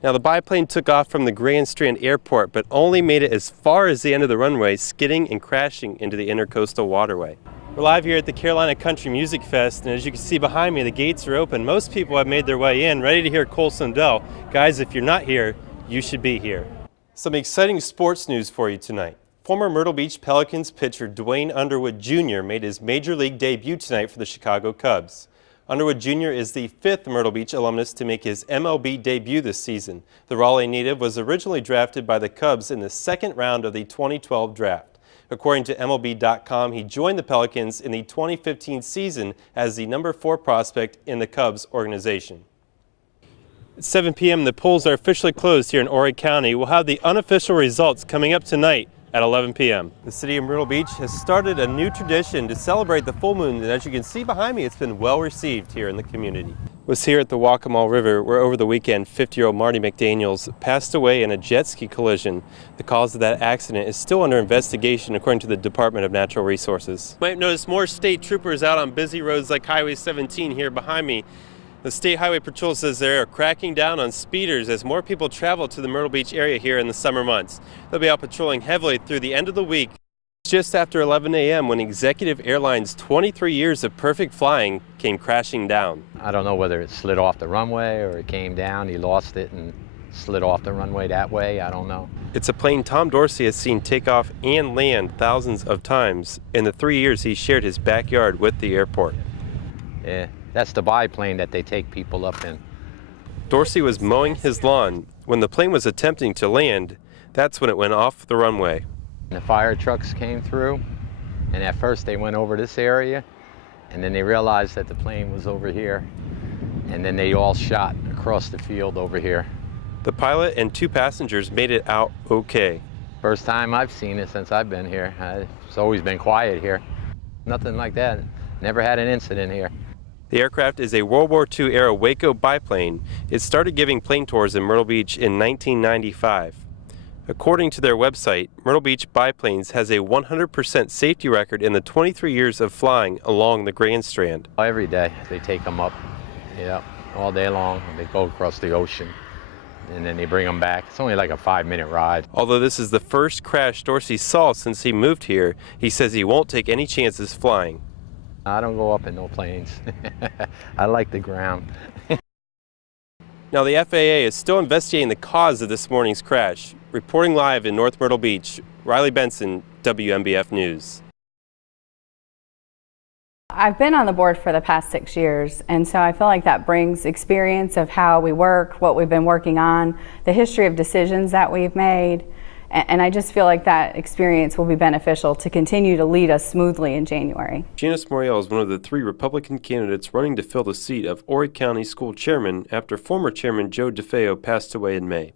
Now, the biplane took off from the Grand Strand Airport, but only made it as far as the end of the runway, skidding and crashing into the Intercoastal Waterway. We're live here at the Carolina Country Music Fest, and as you can see behind me, the gates are open. Most people have made their way in, ready to hear Cole Sundell. Guys, if you're not here, you should be here. Some exciting sports news for you tonight. Former Myrtle Beach Pelicans pitcher Dwayne Underwood Jr. made his Major League debut tonight for the Chicago Cubs. Underwood Jr. is the fifth Myrtle Beach alumnus to make his MLB debut this season. The Raleigh native was originally drafted by the Cubs in the second round of the 2012 draft. According to MLB.com, he joined the Pelicans in the 2015 season as the number 4 prospect in the Cubs organization. At 7 p.m., the polls are officially closed here in Horry County. We'll have the unofficial results coming up tonight at 11 p.m. The city of Myrtle Beach has started a new tradition to celebrate the full moon, and as you can see behind me, it's been well received here in the community. I was here at the Waccamaw River where over the weekend 50-year-old Marty McDaniels passed away in a jet ski collision. The cause of that accident is still under investigation according to the Department of Natural Resources. You might notice more state troopers out on busy roads like Highway 17 here behind me. The State Highway Patrol says they are cracking down on speeders as more people travel to the Myrtle Beach area here in the summer months. They'll be out patrolling heavily through the end of the week. Just after 11 a.m. when Executive Airlines' 23 years of perfect flying came crashing down. I don't know whether it slid off the runway or it came down, he lost it and slid off the runway that way, I don't know. It's a plane Tom Dorsey has seen take off and land thousands of times in the 3 years he shared his backyard with the airport. Yeah. That's the biplane that they take people up in. Dorsey was mowing his lawn. When the plane was attempting to land, that's when it went off the runway. The fire trucks came through, and at first they went over this area, and then they realized that the plane was over here, and then they all shot across the field over here. The pilot and 2 passengers made it out okay. First time I've seen it since I've been here. It's always been quiet here. Nothing like that. Never had an incident here. The aircraft is a World War II era Waco biplane. It started giving plane tours in Myrtle Beach in 1995. According to their website, Myrtle Beach Biplanes has a 100% safety record in the 23 years of flying along the Grand Strand. Every day they take them up, all day long. They go across the ocean and then they bring them back. It's only like a 5-minute ride. Although this is the first crash Dorsey saw since he moved here, he says he won't take any chances flying. I don't go up in no planes. I like the ground. Now the FAA is still investigating the cause of this morning's crash. Reporting live in North Myrtle Beach, Riley Benson, WMBF News. I've been on the board for the past 6 years, and so I feel like that brings experience of how we work, what we've been working on, the history of decisions that we've made. And I just feel like that experience will be beneficial to continue to lead us smoothly in January. Janice Morial is one of the 3 Republican candidates running to fill the seat of Horry County School Chairman after former Chairman Joe DeFeo passed away in May.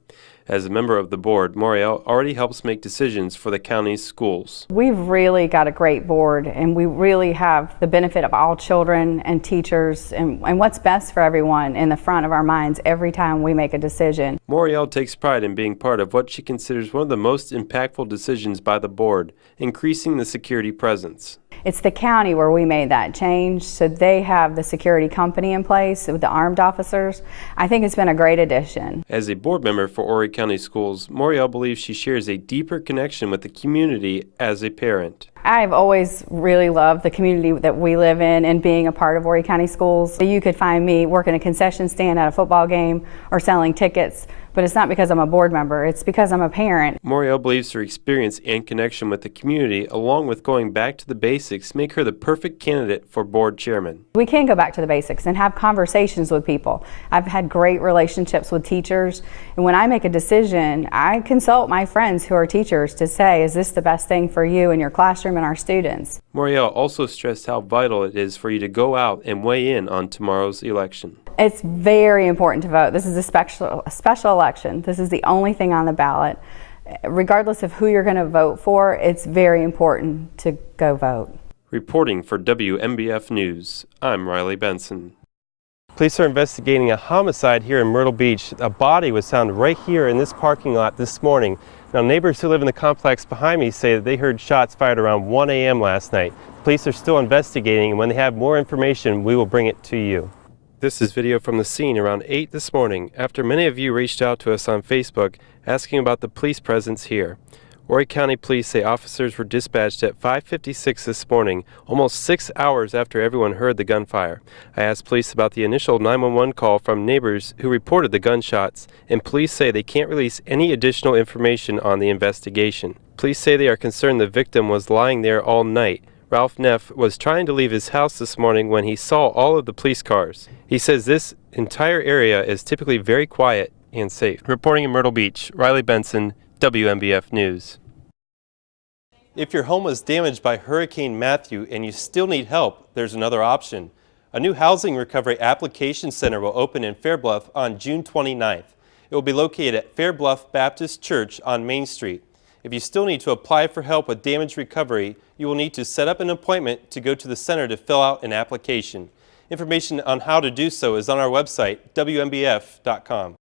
As a member of the board, Morial already helps make decisions for the county's schools. We've really got a great board, and we really have the benefit of all children and teachers and what's best for everyone in the front of our minds every time we make a decision. Morial takes pride in being part of what she considers one of the most impactful decisions by the board, increasing the security presence. It's the county where we made that change, so they have the security company in place with the armed officers. I think it's been a great addition. As a board member for Horry County Schools, Morial believes she shares a deeper connection with the community as a parent. I've always really loved the community that we live in and being a part of Horry County Schools. You could find me working a concession stand at a football game or selling tickets, but it's not because I'm a board member, it's because I'm a parent. Morial believes her experience and connection with the community, along with going back to the basics, make her the perfect candidate for board chairman. We can go back to the basics and have conversations with people. I've had great relationships with teachers, and when I make a decision, I consult my friends who are teachers to say, is this the best thing for you and your classroom and our students? Morial also stressed how vital it is for you to go out and weigh in on tomorrow's election. It's very important to vote. This is a special election. This is the only thing on the ballot. Regardless of who you're going to vote for, it's very important to go vote. Reporting for WMBF News, I'm Riley Benson. Police are investigating a homicide here in Myrtle Beach. A body was found right here in this parking lot this morning. Now, neighbors who live in the complex behind me say that they heard shots fired around 1 a.m. last night. Police are still investigating, and when they have more information, we will bring it to you. This is video from the scene around 8 this morning after many of you reached out to us on Facebook asking about the police presence here. Horry County Police say officers were dispatched at 5:56 this morning, almost 6 hours after everyone heard the gunfire. I asked police about the initial 911 call from neighbors who reported the gunshots, and police say they can't release any additional information on the investigation. Police say they are concerned the victim was lying there all night. Ralph Neff was trying to leave his house this morning when he saw all of the police cars. He says this entire area is typically very quiet and safe. Reporting in Myrtle Beach, Riley Benson, WMBF News. If your home was damaged by Hurricane Matthew and you still need help, there's another option. A new housing recovery application center will open in Fairbluff on June 29th. It will be located at Fairbluff Baptist Church on Main Street. If you still need to apply for help with damage recovery, you will need to set up an appointment to go to the center to fill out an application. Information on how to do so is on our website, WMBF.com.